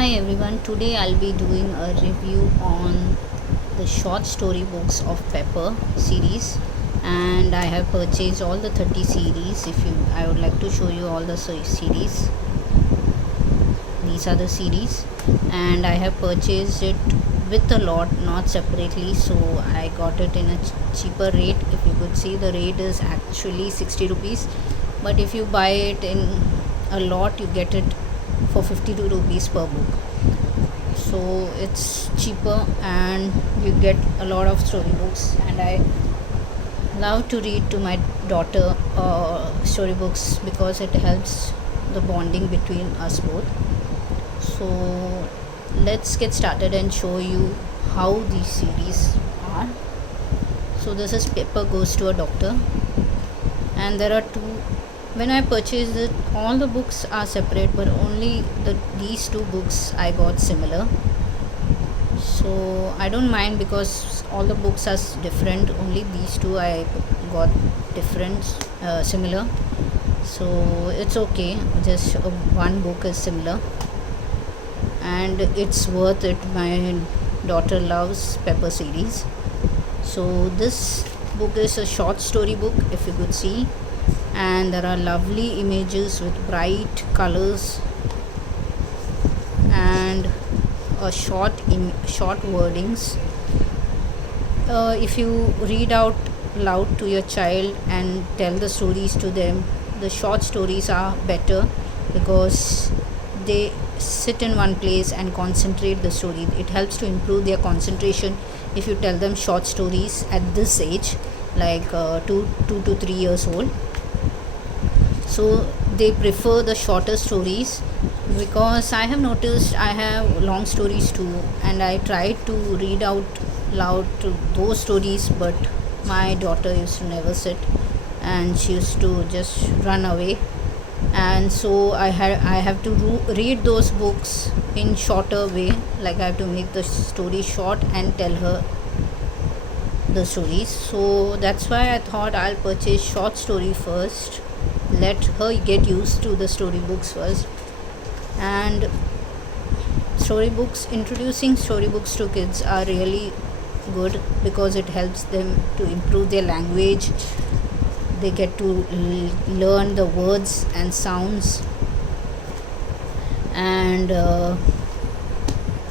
Hi everyone, today I'll be doing a review on the short story books of Pepper series, and I have purchased all the 30 series. I would like to show you all the series. These are the series, and I have purchased it with a lot, not separately, so I got it in a cheaper rate. If you could see, the rate is actually 60 rupees, but if you buy it in a lot, you get it for 52 rupees per book, so it's cheaper and you get a lot of storybooks. And I love to read to my daughter storybooks because it helps the bonding between us both. So let's get started and show you how these series are. So this is Pepper Goes to a Doctor, and there are two. When I purchased it, all the books are separate, but only these two books I got similar. So I don't mind because all the books are different. Only these two I got different, similar. So it's okay. Just one book is similar, and it's worth it. My daughter loves Pepper series. So this book is a short story book, if you could see, and there are lovely images with bright colors and a short wordings. If you read out loud to your child and tell the stories to them, the short stories are better because they sit in one place and concentrate the story. It helps to improve their concentration if you tell them short stories at this age, like 2 to 3 years old. So they prefer the shorter stories, because I have noticed I have long stories too, and I tried to read out loud to those stories, but my daughter used to never sit and she used to just run away. And so I have to read those books in shorter way, like I have to make the story short and tell her the stories. So that's why I thought I'll purchase short story first, let her get used to the storybooks first. And introducing storybooks to kids are really good because it helps them to improve their language. They get to learn the words and sounds, and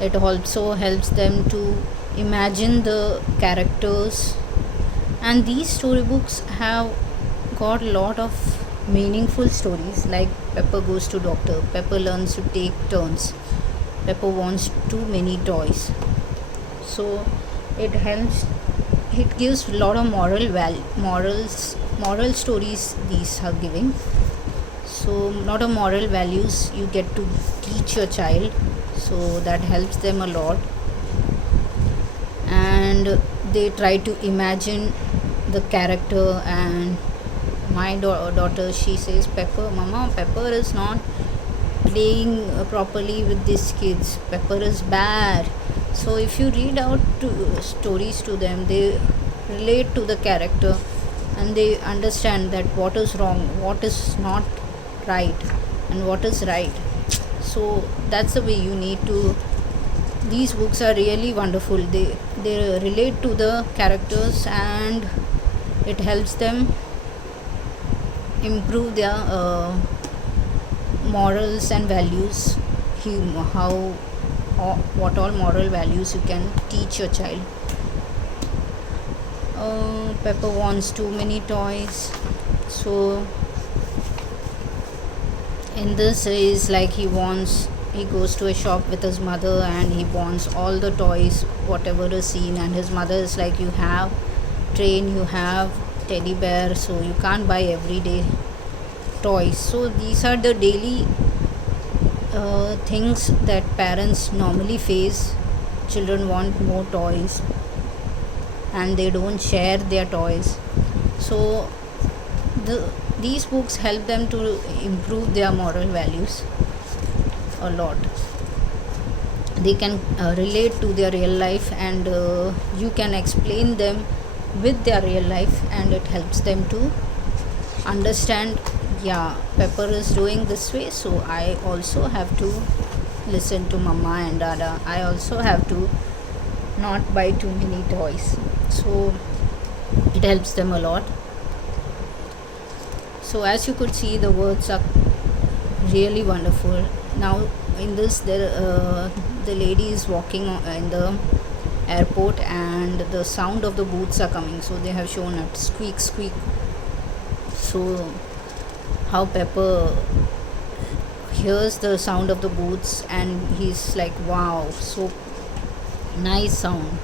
it also helps them to imagine the characters. And these storybooks have got a lot of meaningful stories, like Pepper Goes to Doctor, Pepper learns to take turns, Pepper wants too many toys. So it gives a lot of moral stories these are giving. So lot of moral values you get to teach your child, so that helps them a lot. And they try to imagine the character. And my daughter, she says, Mama, Pepper is not playing properly with these kids, Pepper is bad. So if you read out stories to them, they relate to the character and they understand that what is wrong, what is not right, and what is right. So that's the way you need to. These books are really wonderful. They relate to the characters, and it helps them improve their morals and values. What all moral values you can teach your child. Pepper wants too many toys. So in this is like he goes to a shop with his mother and he wants all the toys whatever is seen, and his mother is like, you have train, you have teddy bear, so you can't buy everyday toys. So these are the daily things that parents normally face. Children want more toys and they don't share their toys. So these books help them to improve their moral values a lot. They can relate to their real life, and you can explain them with their real life, and it helps them to understand, yeah, Pepper is doing this way, so I also have to listen to mama and dada. I also have to not buy too many toys, so it helps them a lot. So as you could see, the words are really wonderful. Now in this, the lady is walking in the airport, and the sound of the boots are coming, so they have shown it squeak squeak. So how Pepper hears the sound of the boots, and he's like, wow, so nice sound.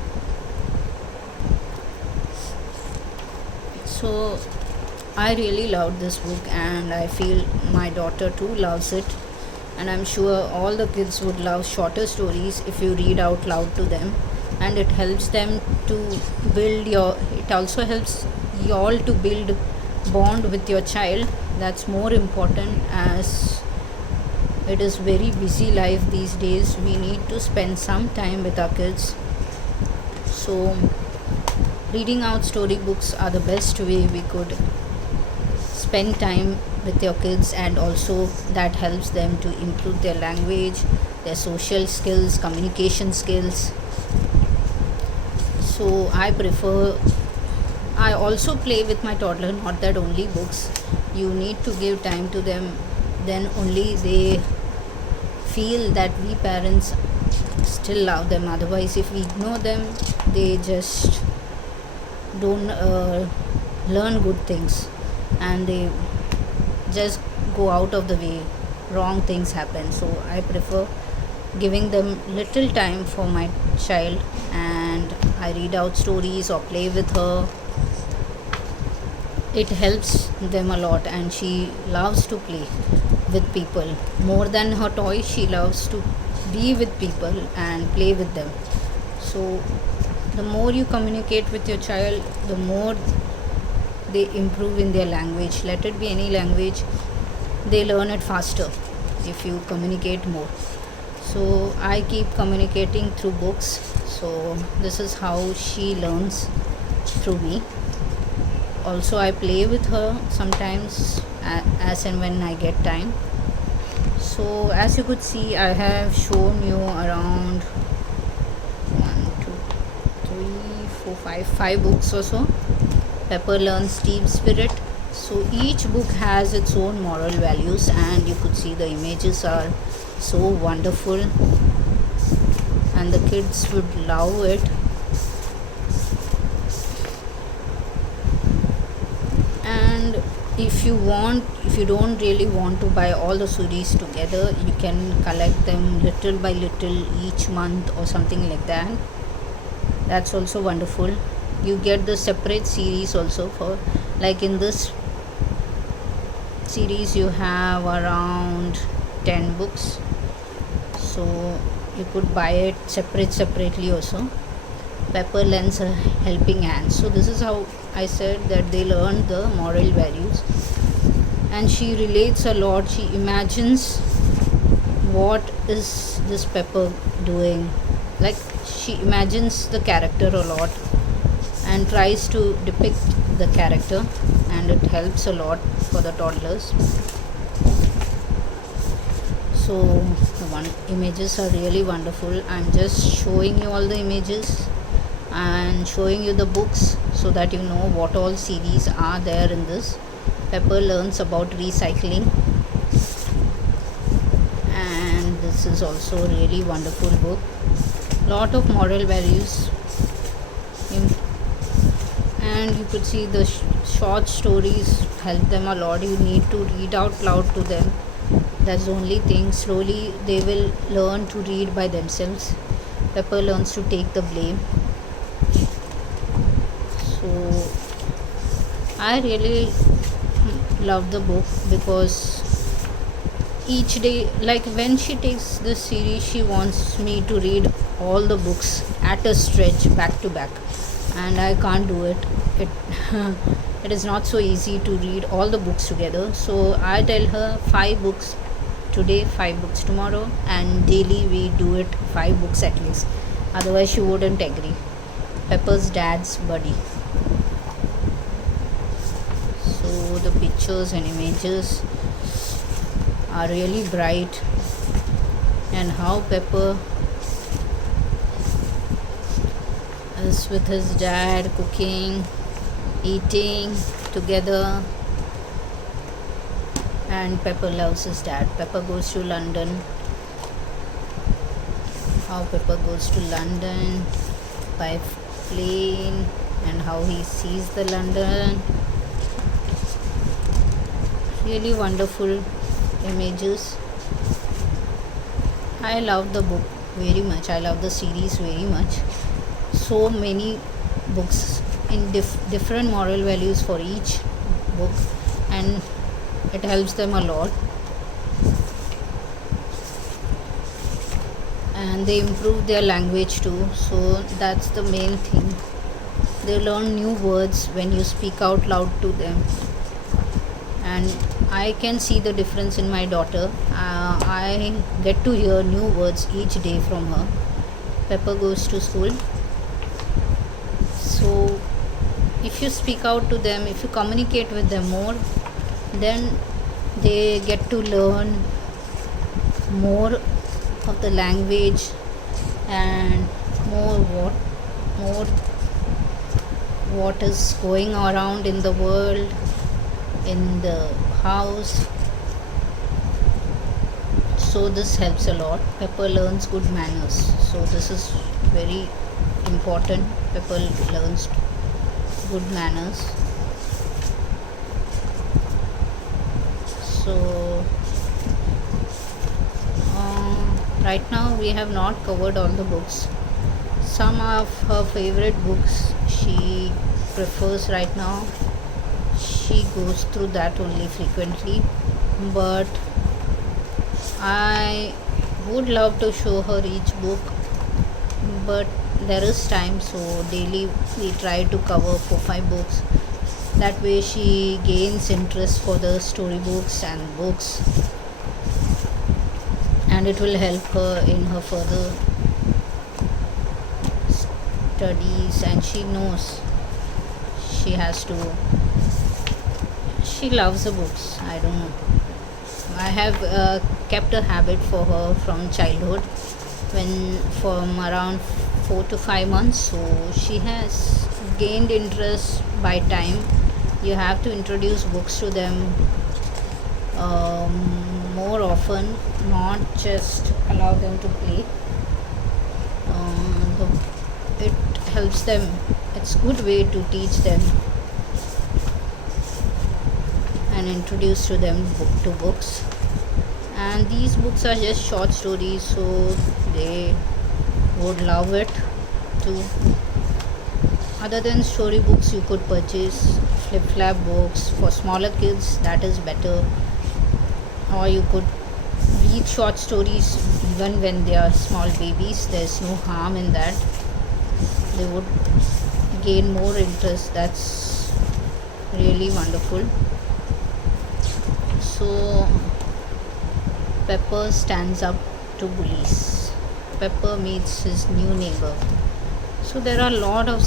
So I really loved this book, and I feel my daughter too loves it. And I'm sure all the kids would love shorter stories if you read out loud to them, and it helps them to it also helps you all to build bond with your child. That's more important, as it is very busy life these days. We need to spend some time with our kids. So reading out storybooks are the best way we could spend time with your kids, and also that helps them to improve their language, their social skills, communication skills. So I also play with my toddler, not that only books. You need to give time to them, then only they feel that we parents still love them. Otherwise, if we ignore them, they just don't learn good things, and they just go out of the way. Wrong things happen. So I prefer giving them little time for my child, and I read out stories or play with her. It helps them a lot, and she loves to play with people more than her toys. She loves to be with people and play with them. So the more you communicate with your child, the more they improve in their language. Let it be any language, they learn it faster if you communicate more. So I keep communicating through books. So this is how she learns, through me. Also I play with her sometimes, as and when I get time. So as you could see, I have shown you around 5 books or so. Pepper Learns Team Spirit. So each book has its own moral values, and you could see the images are so wonderful, and the kids would love it. And if you don't really want to buy all the series together, you can collect them little by little each month or something like that. That's also wonderful. You get the separate series also, for like in this series you have around 10 books, so you could buy it separately also. Pepper lends a helping hand. So this is how I said that they learn the moral values, and she relates a lot. She imagines what is this Pepper doing, like she imagines the character a lot and tries to depict the character, and it helps a lot for the toddlers. So the images are really wonderful. I'm just showing you all the images and showing you the books, so that you know what all series are there in this. Pepper learns about recycling, and this is also a really wonderful book. Lot of moral values, and you could see the short stories help them a lot. You need to read out loud to them. That's the only thing. Slowly they will learn to read by themselves. Pepper learns to take the blame. So I really love the book, because each day, like when she takes this series, she wants me to read all the books at a stretch, back to back, and I can't do it. It it is not so easy to read all the books together. So I tell her 5 books today, 5 books tomorrow, and daily we do it 5 books at least. Otherwise she wouldn't agree. Pepper's dad's buddy. So the pictures and images are really bright, and how Pepper is with his dad cooking, eating together, and Pepper loves his dad. Pepper goes to London. How Pepper goes to London by plane and how he sees the London. Really wonderful images. I love the book very much. I love the series very much. So many books in different moral values for each book, and it helps them a lot. And they improve their language too, so that's the main thing. They learn new words when you speak out loud to them, and I can see the difference in my daughter. I get to hear new words each day from her. Pepper goes to school, so if you speak out to them, if you communicate with them more, then they get to learn more of the language and more what is going around in the world, in the house. So this helps a lot. Pepper learns good manners, so this is very important. Pepper learns good manners. So right now we have not covered all the books. Some of her favorite books she prefers right now. She goes through that only frequently, but I would love to show her each book, but there is time, so daily we try to cover 4-5 books. That way she gains interest for the storybooks and books, and it will help her in her further studies. And she knows she has to, she loves the books. I don't know, I have kept a habit for her from childhood, when from around 4 to 5 months, so she has gained interest by time. You have to introduce books to them more often, not just allow them to play. It helps them. It's good way to teach them and introduce to them to books. And these books are just short stories, so they would love it too. Other than storybooks, you could purchase flip flap books for smaller kids, that is better. Or you could read short stories even when they are small babies. There's no harm in that. They would gain more interest. That's really wonderful. So Pepper stands up to bullies. Pepper meets his new neighbor. So there are a lot of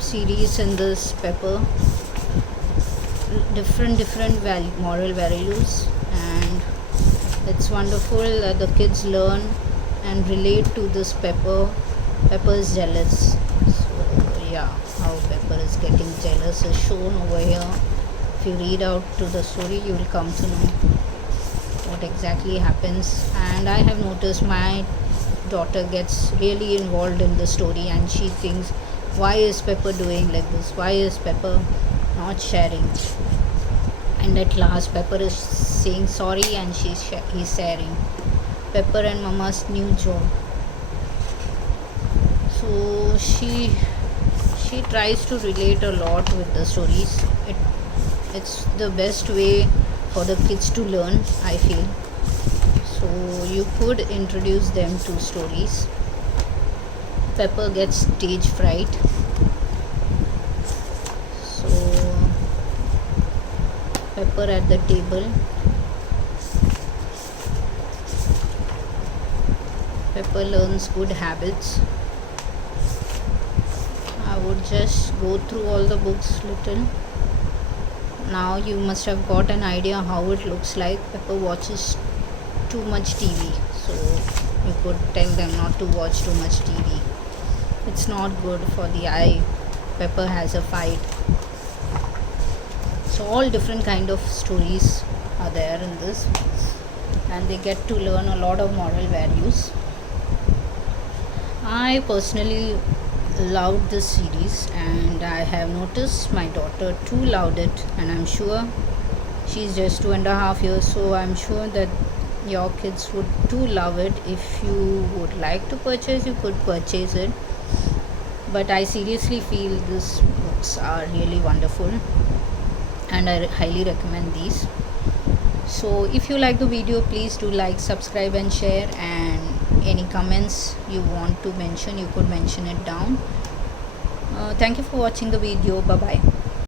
series in this Pepper, different moral values, and it's wonderful that the kids learn and relate to this Pepper. Pepper is jealous, so yeah, how Pepper is getting jealous is shown over here. If you read out to the story, you will come to know what exactly happens. And I have noticed my daughter gets really involved in the story, and she thinks, why is Pepper doing like this? Why is Pepper not sharing? And at last Pepper is saying sorry, and he's sharing. Pepper and Mama's new job. So she tries to relate a lot with the stories. It's the best way for the kids to learn, I feel. So you could introduce them to stories. Pepper gets stage fright, so Pepper at the table. Pepper learns good habits. I would just go through all the books little. Now you must have got an idea how it looks like. Pepper watches too much TV, so you could tell them not to watch too much TV. It's not good for the eye. Pepper has a fight. So all different kind of stories are there in this, and they get to learn a lot of moral values. I personally loved this series, and I have noticed my daughter too loved it, and I'm sure she's just 2.5 years, so I'm sure that your kids would too love it. If you would like to purchase, you could purchase it, but I seriously feel these books are really wonderful, and I highly recommend these. So if you like the video, please do like, subscribe and share, and any comments you want to mention, you could mention it down. Thank you for watching the video. Bye bye.